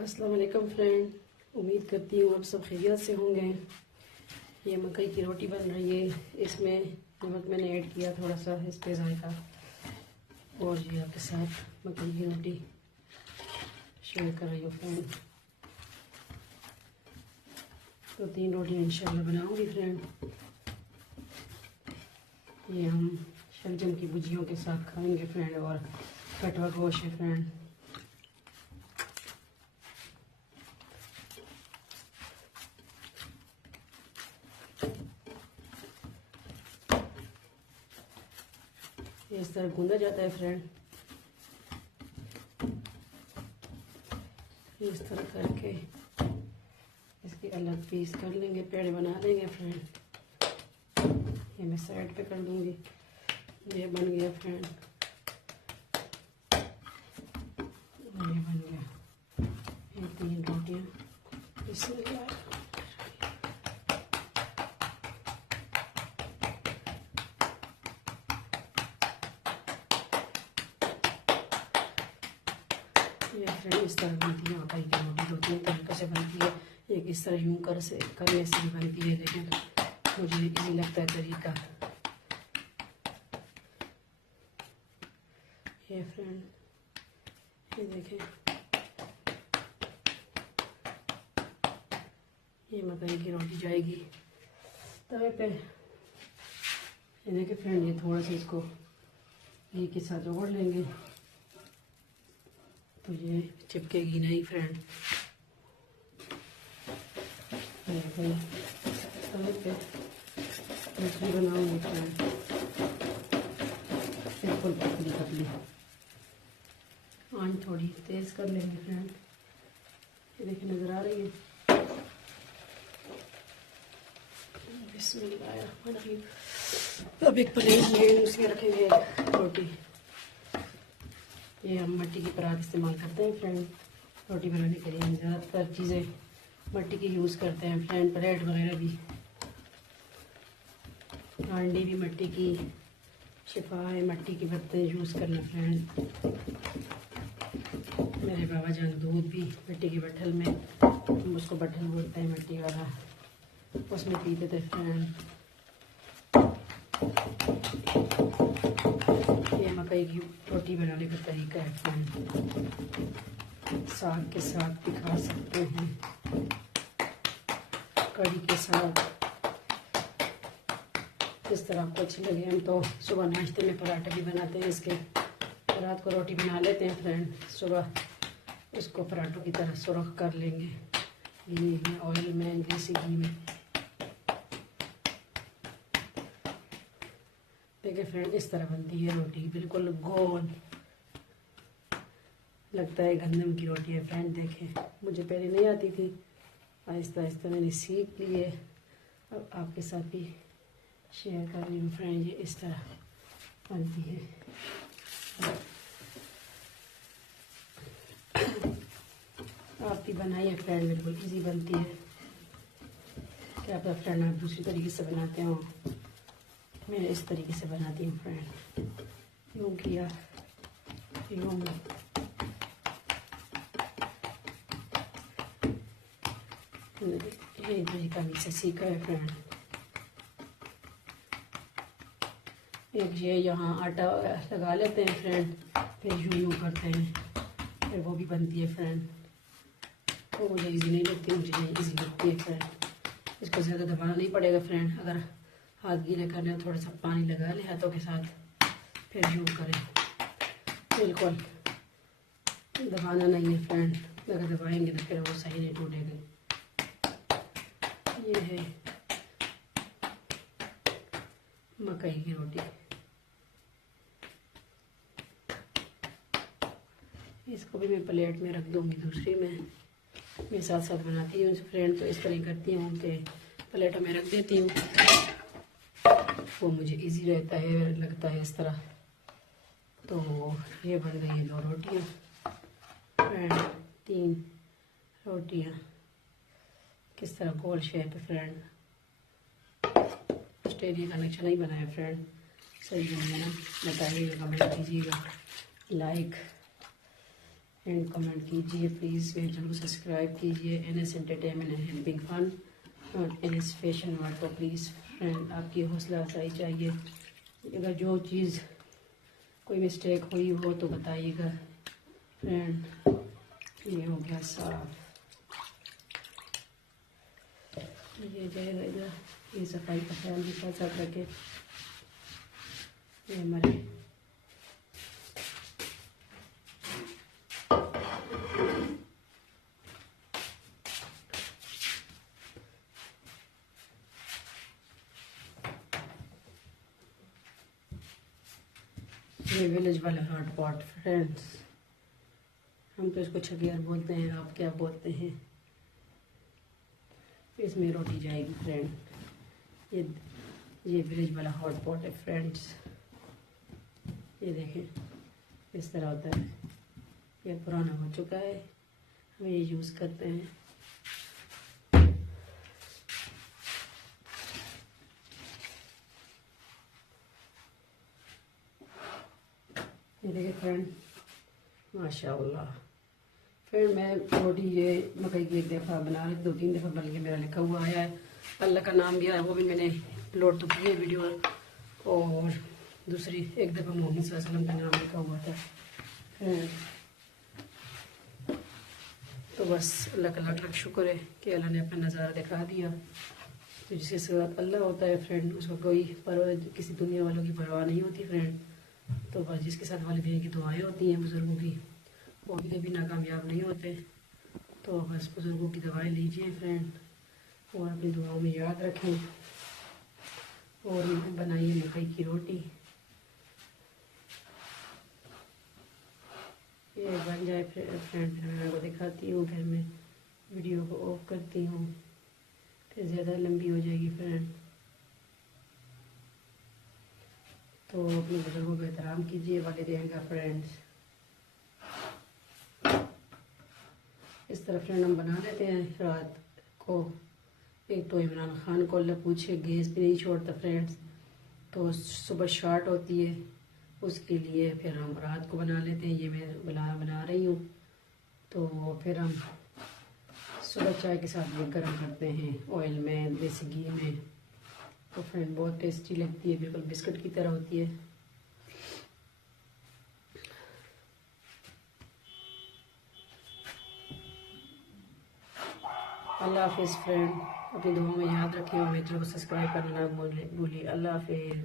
अस्सलाम वालेकुम फ्रेंड, उम्मीद करती हूँ आप सब खैरियत से होंगे। ये मकई की रोटी बन रही है। इसमें नमक मैंने ऐड किया थोड़ा सा, इस पे जायका। और ये आपके साथ मकई की रोटी शेयर कर रही हूँ फ्रेंड। तो 3 रोटियाँ इंशाल्लाह बनाऊँगी फ्रेंड। ये हम शलजम की भुजियों के साथ खाएंगे फ्रेंड, और कटवा गोश्त है फ्रेंड। इस तरह गूंदा जाता है फ्रेंड। इस तरह करके इसके अलग पीस कर लेंगे, पेड़े बना लेंगे फ्रेंड। ये मैं साइड पे कर दूंगी। ये बन गया फ्रेंड, ये बन गया। ये 3 रोटियाँ इसमें क्या है। ये फ्रेंड इस तरह बनती है मकई की रोटी। 2-3 तरीके से बनती है। एक इस तरह यूं करने से भी बनती है, लेकिन मुझे इजी लगता है तरीका। ये फ्रेंड ये देखें, ये मकई की रोटी जाएगी तवे पे। ये देखें फ्रेंड, ये थोड़ा सा इसको घी के साथ जोड़ लेंगे तो ये चिपकेगी नहीं फ्रेंड। तवे पे मछली बनाऊंगी फ्रेंड, बिल्कुल पतली पतली। आंच थोड़ी तेज कर लेंगे फ्रेंड। ये देखिए नजर आ रही है। बिस्मिल्लाहिर्रहमानिर्रहीम। अब एक प्लेट में उसमें रखेंगे रोटी। ये हम मिट्टी की परात इस्तेमाल करते हैं फ्रेंड। रोटी बनाने के लिए हम ज़्यादातर चीज़ें मिट्टी की यूज़ करते हैं फ्रेंड। प्लेट वगैरह भी, हांडी भी मिट्टी की। शिफा है मिट्टी के बर्तन यूज़ करना फ्रेंड। मेरे बाबा जान दूध भी मिट्टी के बर्तन में, हम उसको बर्तन बोलते हैं मिट्टी वाला, उसमें पीते थे फ्रेंड। ये मकई की रोटी बनाने का तरीका है फ्रेंड। साग के साथ भी खा सकते हैं, कढ़ी के साथ, जिस तरह आपको अच्छी लगे। हम तो सुबह नाश्ते में पराठे भी बनाते हैं इसके। रात को रोटी बना लेते हैं फ्रेंड, सुबह उसको पराठों की तरह सुरख कर लेंगे घी में, ऑयल में, देसी घी में। देखिए फ्रेंड, इस तरह बनती है रोटी, बिल्कुल गोल। लगता है गंदम की रोटी है फ्रेंड। देखें, मुझे पहले नहीं आती थी, आहिस्ता आहिस्ता मैंने सीख ली है। अब आपके साथ भी शेयर कर रही हूँ फ्रेंड। ये इस तरह बनती है। आप भी बनाइए फ्रेंड, बिल्कुल इजी बनती है। क्या पता फ्रेंड आप दूसरी तरीके से बनाते हो, मैं इस तरीके से बनाती हूँ फ्रेंड। यूँ किया, यूँ। ये तरीका से सीखा है फ्रेंड। एक ये यहाँ आटा लगा लेते हैं फ्रेंड, फिर यूँ करते हैं, फिर वो भी बनती है फ्रेंड। वो मुझे इजी नहीं लगती, मुझे ये इजी लगती है फ्रेंड। इसको ज़्यादा दबाना नहीं पड़ेगा फ्रेंड। अगर हाथ गीला करना है, थोड़ा सा पानी लगा ले हाथों के साथ, फिर यूँ करें। बिल्कुल दबाना नहीं है फ्रेंड, अगर दबाएंगे तो फिर वो सही नहीं टूटेगा। ये है मकई की रोटी। इसको भी मैं प्लेट में रख दूँगी, दूसरी में मैं साथ साथ बनाती हूँ फ्रेंड। तो इस तरह करती हूँ कि प्लेटों में रख देती हूँ, वो मुझे इजी रहता है, लगता है इस तरह। तो ये बन गई है 2 रोटियाँ फ्रेंड, 3 रोटियाँ। किस तरह गोल शेप है फ्रेंड। ऑस्ट्रेलिया का नक्शा नहीं बनाया फ्रेंड, सही बनाना। बताइएगा, कमेंट कीजिएगा, लाइक एंड कमेंट कीजिए प्लीज़। मेरे चैनल को सब्सक्राइब कीजिए। NS entertainment and helping fun और NS फैशन वर्ल्ड को प्लीज़ फ्रेंड आपकी हौसला अफजाई चाहिए। अगर जो चीज़ कोई मिस्टेक हुई हो तो बताइएगा फ्रेंड। ये हो गया साफ, ये जाएगा इधर। ये सफाई का ख्याल भी साथ साथ रखे। ये हमारे ये विलेज वाला हॉट पॉट फ्रेंड्स, हम तो इसको छगियार बोलते हैं, आप क्या बोलते हैं। इसमें रोटी जाएगी फ्रेंड। ये विलेज वाला हॉट पॉट है फ्रेंड्स। ये देखें इस तरह होता है। ये पुराना हो चुका है, हम ये यूज़ करते हैं। ये देखिए फ्रेंड, माशाल्लाह फ्रेंड। मैं रोटी ये मकई की एक दफ़ा बना ली, 2-3 दफ़ा बन के मेरा लिखा हुआ आया है। अल्लाह का नाम भी है, वो भी मैंने अपलोड तो की है वीडियो। और दूसरी एक दफ़ा मोहम्मद सल्लल्लाहु अलैहि वसल्लम का नाम लिखा हुआ था फ्रेंड। तो बस अल्लाह का लाख लाख शुक्र है कि अल्लाह ने अपना नज़ारा दिखा दिया। तो जिसके साथ अल्लाह होता है फ्रेंड, उसको कोई परवाह, किसी दुनिया वालों की परवाह नहीं होती फ्रेंड। तो बस जिसके साथ वालिदैन की दुआएं होती हैं बुज़ुर्गों की, वो भी कभी नाकामयाब नहीं होते। तो बस बुज़ुर्गों की दवाएं लीजिए फ्रेंड और अपनी दुआओं में याद रखें। और बनाइए मकई की रोटी। ये बन जाए फ्रेंड, फिर मैं आपको दिखाती हूँ। फिर मैं वीडियो को ऑफ करती हूँ, फिर ज़्यादा लंबी हो जाएगी फ्रेंड। तो अपने बुजुर्गों का एहतराम कीजिए, वालिदैन का फ्रेंड्स। इस तरह फ्रेंड हम बना लेते हैं रात को। एक तो इमरान खान को अल्लाह पूछे गैस भी नहीं छोड़ता फ्रेंड्स, तो सुबह शॉर्ट होती है, उसके लिए फिर हम रात को बना लेते हैं। ये मैं बना रही हूँ। तो फिर हम सुबह चाय के साथ ये गर्म करते हैं ऑयल में, देसी घी में। तो फ्रेंड बहुत टेस्टी लगती है, बिल्कुल बिस्किट की तरह होती है। अल्लाह हाफिज़ फ्रेंड, अपनी दुआओं में याद रखें और मेरे चैनल को सब्सक्राइब करना ना भूलिए। अल्लाह हाफिज़।